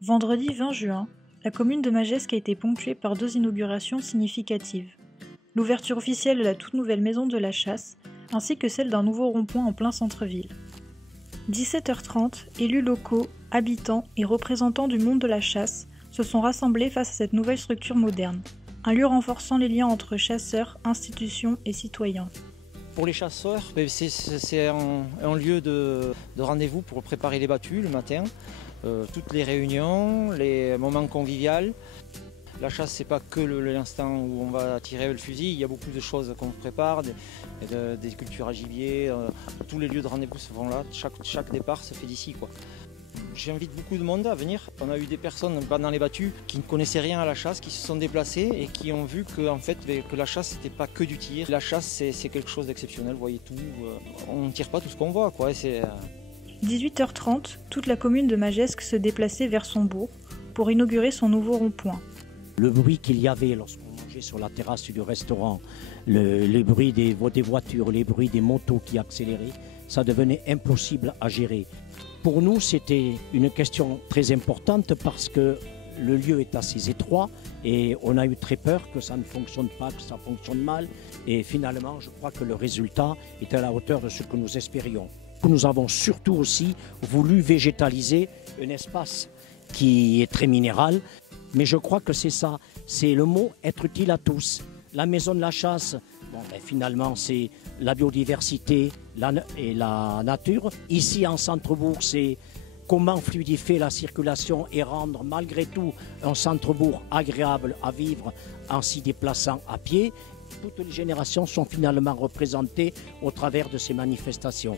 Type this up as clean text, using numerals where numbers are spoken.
Vendredi 20 juin, la commune de Magescq a été ponctuée par deux inaugurations significatives. L'ouverture officielle de la toute nouvelle maison de la chasse, ainsi que celle d'un nouveau rond-point en plein centre-ville. 17h30, élus locaux, habitants et représentants du monde de la chasse se sont rassemblés face à cette nouvelle structure moderne, un lieu renforçant les liens entre chasseurs, institutions et citoyens. Pour les chasseurs, c'est un lieu de rendez-vous pour préparer les battues le matin, toutes les réunions, les moments conviviaux. La chasse, c'est pas que l'instant où on va tirer le fusil, il y a beaucoup de choses qu'on prépare, des cultures à gibier, tous les lieux de rendez-vous se font là, chaque départ se fait d'ici, quoi. J'invite beaucoup de monde à venir. On a eu des personnes pendant les battues qui ne connaissaient rien à la chasse, qui se sont déplacées et qui ont vu que, en fait, que la chasse, c'était pas que du tir. La chasse, c'est quelque chose d'exceptionnel, vous voyez tout. On ne tire pas tout ce qu'on voit, quoi. 18h30, toute la commune de Magescq se déplaçait vers son bourg pour inaugurer son nouveau rond-point. Le bruit qu'il y avait lorsqu'on mangeait sur la terrasse du restaurant, le bruit des voitures, les bruits des motos qui accéléraient, ça devenait impossible à gérer. Pour nous, c'était une question très importante parce que le lieu est assez étroit et on a eu très peur que ça ne fonctionne pas, que ça fonctionne mal. Et finalement, je crois que le résultat est à la hauteur de ce que nous espérions. Nous avons surtout aussi voulu végétaliser un espace qui est très minéral. Mais je crois que c'est ça, c'est le mot être utile à tous. La maison de la chasse, finalement c'est la biodiversité et la nature. Ici en centre-bourg, c'est comment fluidifier la circulation et rendre malgré tout un centre-bourg agréable à vivre en s'y déplaçant à pied. Toutes les générations sont finalement représentées au travers de ces manifestations.